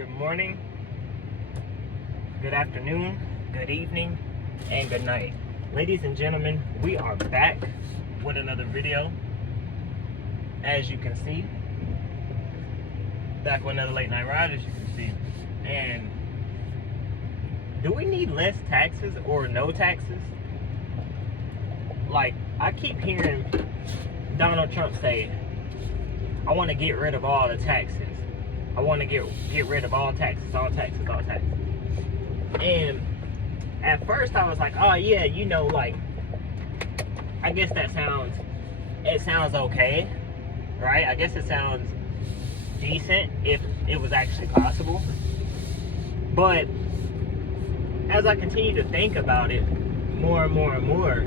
Good morning, good afternoon, good evening, and good night. Ladies and gentlemen, we are back with another video. As you can see, back with another late night ride, as you can see. And do we need less taxes or no taxes? Like, I keep hearing Donald Trump say, I want to get rid of all the taxes. I want to get rid of all taxes, all taxes, all taxes. And at first I was like, oh yeah, like, I guess it sounds okay, right? I guess it sounds decent if it was actually possible. But as I continue to think about it more and more and more,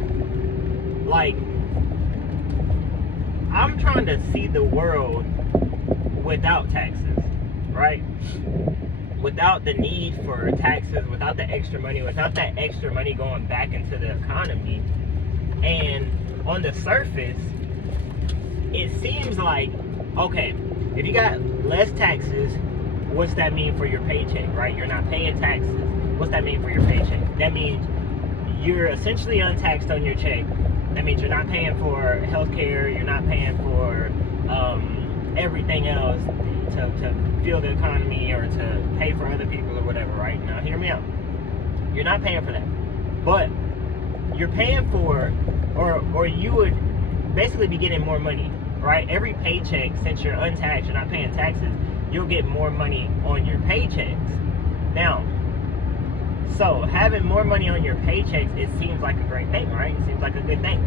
like, I'm trying to see the world without taxes, right? Without the need for taxes, without the extra money, without that extra money going back into the economy. And on the surface, it seems like, okay, if you got less taxes, what's that mean for your paycheck, right? You're not paying taxes. What's that mean for your paycheck? That means you're essentially untaxed on your check. That means you're not paying for healthcare, you're not paying for everything else to fuel the economy or to pay for other people or whatever, right? Now, hear me out. You're not paying for that. But you're paying for, or you would basically be getting more money, right? Every paycheck, since you're untaxed, you're not paying taxes, you'll get more money on your paychecks. Now, so having more money on your paychecks, it seems like a great thing, right? It seems like a good thing.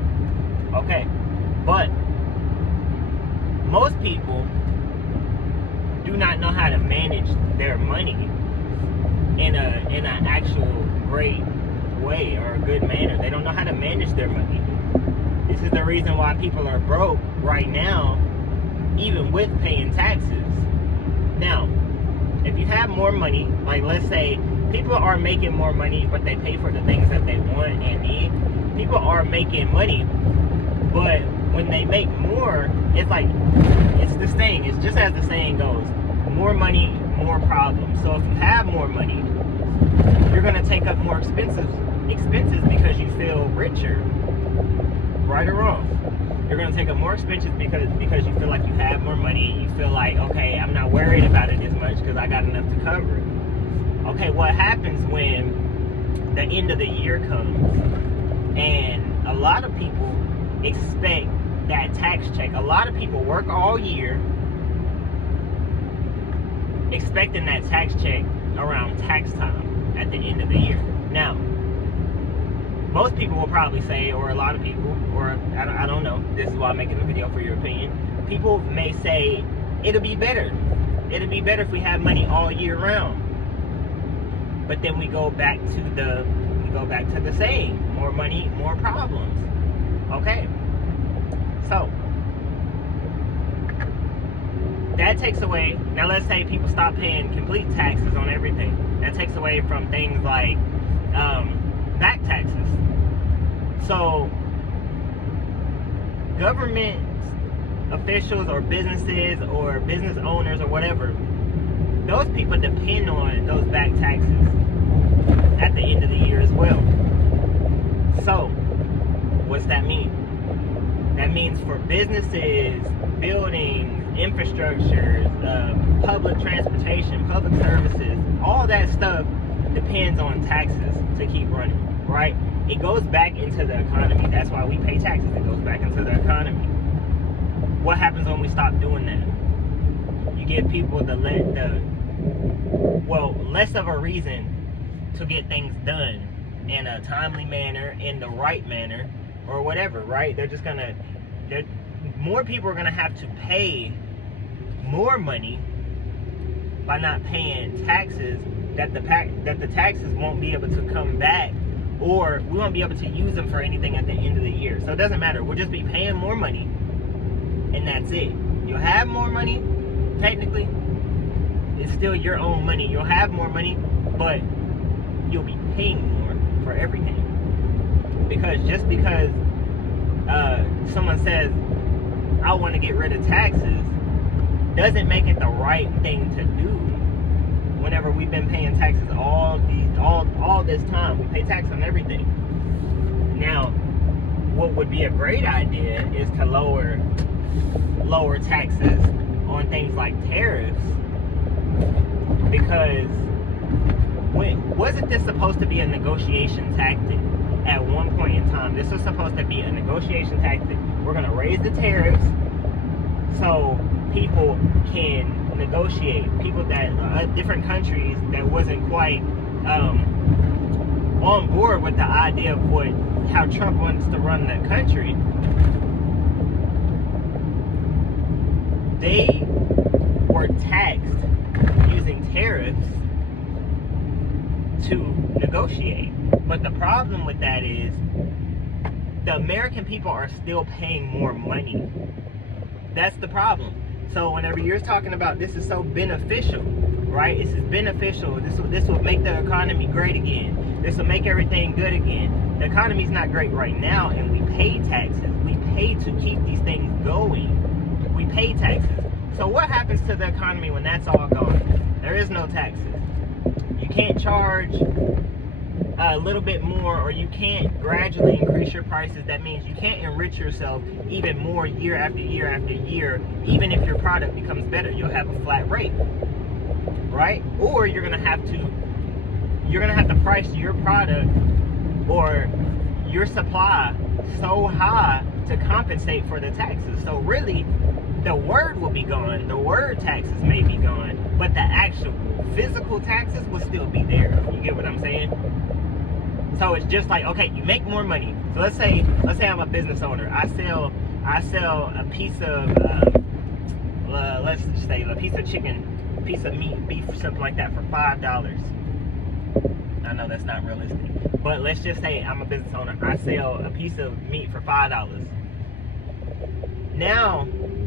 Okay. But most people do not know how to manage their money in an actual great way or a good manner. They don't know how to manage their money. This is the reason why people are broke right now, even with paying taxes. Now, if you have more money, like, let's say people are making more money, but they pay for the things that they want and need. People are making money, but when they make more, it's like, it's this thing, it's just as the saying goes, more money, more problems. So if you have more money, you're gonna take up more expenses because you feel richer, right or wrong. You're gonna take up more expenses because you feel like you have more money. You feel like, okay, I'm not worried about it as much because I got enough to cover it. Okay, what happens when the end of the year comes and a lot of people expect that tax check? A lot of people work all year expecting that tax check around tax time at the end of the year. Now, most people will probably say, or a lot of people, or I don't know, this is why I'm making the video for your opinion, people may say, it'll be better if we have money all year round. But then we go back to the saying, more money, more problems. Okay. So that takes away, now let's say people stop paying complete taxes on everything. That takes away from things like back taxes. So government officials or businesses or business owners or whatever, those people depend on those back taxes at the end of the year as well. So, what's that mean? That means for businesses, buildings, infrastructures, public transportation, public services, all that stuff depends on taxes to keep running, right? It goes back into the economy. That's why we pay taxes. It goes back into the economy. What happens when we stop doing that? You give people less of a reason to get things done in a timely manner, in the right manner, or whatever, right? More people are gonna have to pay more money by not paying taxes, that the taxes won't be able to come back, or we won't be able to use them for anything at the end of the year. So it doesn't matter. We'll just be paying more money, and that's it. You'll have more money, technically. It's still your own money. You'll have more money, but you'll be paying more for everything. Because just because someone says, I want to get rid of taxes, doesn't make it the right thing to do However, we've been paying taxes all this time. We pay tax on everything. Now, what would be a great idea is to lower taxes on things like tariffs, because wasn't this supposed to be a negotiation tactic at one point in time? This was supposed to be a negotiation tactic. We're going to raise the tariffs so people can negotiate. People that different countries that wasn't quite on board with the idea of how Trump wants to run the country, they were taxed using tariffs to negotiate. But the problem with that is the American people are still paying more money. That's the problem. So whenever you're talking about this is so beneficial, right? This is beneficial. This will make the economy great again. This will make everything good again. The economy's not great right now, and we pay taxes. We pay to keep these things going. We pay taxes. So what happens to the economy when that's all gone? There is no taxes. You can't charge a little bit more, or you can't gradually increase your prices. That means you can't enrich yourself even more year after year after year. Even if your product becomes better, you'll have a flat rate, right? Or you're gonna have to price your product or your supply so high to compensate for the taxes. So really, the word will be gone. The word taxes may be gone, but the actual physical taxes will still be there. You get what I'm saying? So it's just like, okay, you make more money. So let's say I'm a business owner. I sell a piece of let's just say a piece of chicken, a piece of meat, beef, something like that for $5. I know that's not realistic, but let's just say I'm a business owner. I sell a piece of meat for $5. Now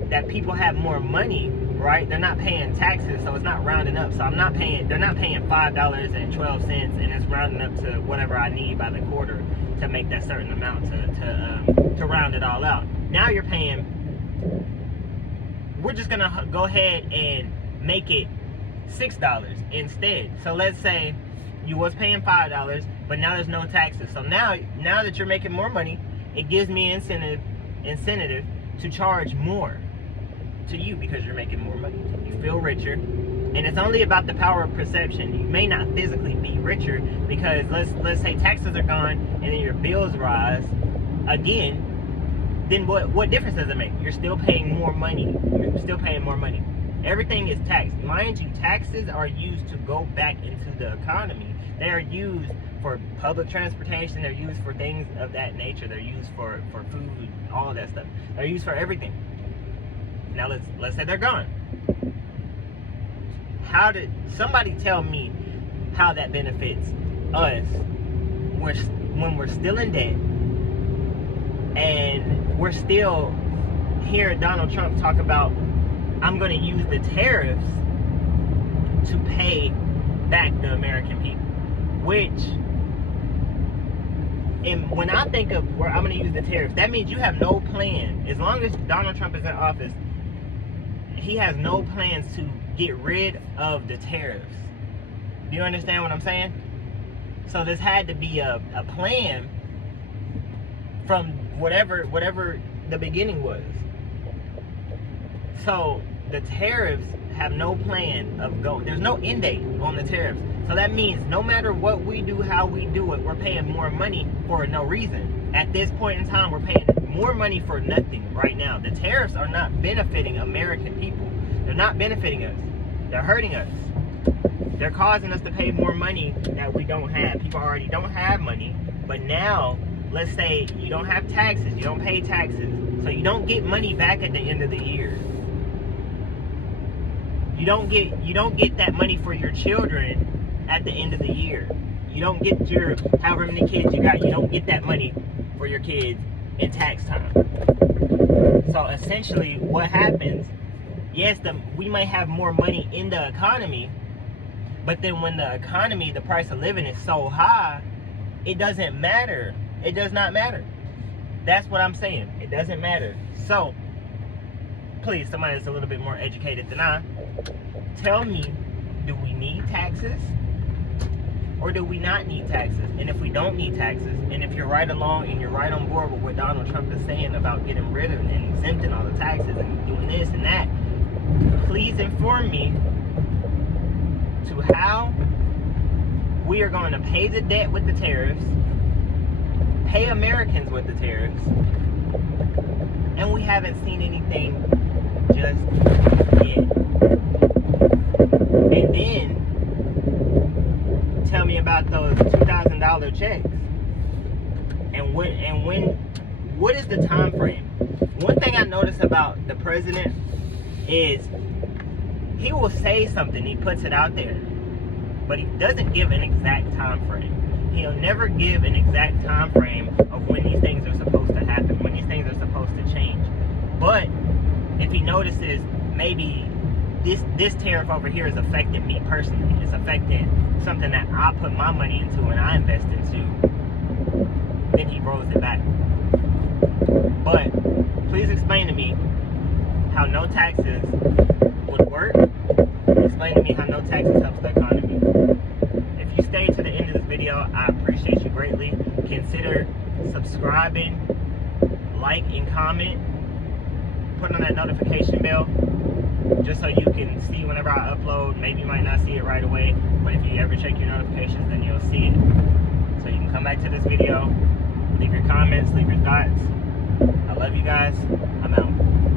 that people have more money, right? They're not paying taxes, so it's not rounding up. So they're not paying $5.12, and it's rounding up to whatever I need by the quarter to make that certain amount to round it all out. Now you're paying. We're just gonna go ahead and make it $6 instead. So let's say you was paying $5, but now there's no taxes. So now that you're making more money, it gives me incentive to charge more to you because you're making more money. You feel richer, and it's only about the power of perception. You may not physically be richer because let's say taxes are gone and then your bills rise again. Then what difference does it make? You're still paying more money. You're still paying more money. Everything is taxed. Mind you, taxes are used to go back into the economy. They are used for public transportation. They're used for things of that nature. They're used for food, all of that stuff. They're used for everything. Now let's say they're gone. How did somebody tell me how that benefits us when we're still in debt and we're still hearing Donald Trump talk about, I'm going to use the tariffs to pay back the American people, which, and when I think of where I'm going to use the tariffs, that means you have no plan. As long as Donald Trump is in office, he has no plans to get rid of the tariffs. Do you understand what I'm saying? So this had to be a plan from whatever the beginning was. So the tariffs have no plan of going. There's no end date on the tariffs. So that means no matter what we do, how we do it, we're paying more money for no reason. At this point in time, we're paying more money for nothing right now. The tariffs are not benefiting American people. They're not benefiting us. They're hurting us. They're causing us to pay more money that we don't have. People already don't have money, but now, let's say you don't have taxes, you don't pay taxes, so you don't get money back at the end of the year. You don't get that money for your children at the end of the year. You don't get your however many kids you got. You don't get that money for your kids in tax time. So essentially, what happens? Yes, we may have more money in the economy, but then when the economy, the price of living is so high, it doesn't matter. It does not matter. That's what I'm saying. It doesn't matter. So, please, somebody that's a little bit more educated than I, tell me, do we need taxes or do we not need taxes? And if we don't need taxes, and if you're right along and you're right on board with what Donald Trump is saying about getting rid of and exempting all the taxes and doing this and that, please inform me to how we are going to pay the debt with the tariffs, pay Americans with the tariffs, and we haven't seen anything just yet. And then tell me about those $2,000 checks. And what is the time frame? One thing I noticed about the president is he will say something, he puts it out there, but he doesn't give an exact time frame. He'll never give an exact time frame of when these things are supposed to happen, when these things are supposed to change. But if he notices maybe this tariff over here is affecting me personally, it's affecting something that I put my money into and I invest into, then he rolls it back. But please explain to me how no taxes would work. Explain to me how no taxes helps the economy. If you stay to the end of this video, I appreciate you greatly. Consider subscribing, like, and comment. Put on that notification bell just so you can see whenever I upload. Maybe you might not see it right away, but if you ever check your notifications, then you'll see it. So you can come back to this video, leave your comments, leave your thoughts. I love you guys. I'm out.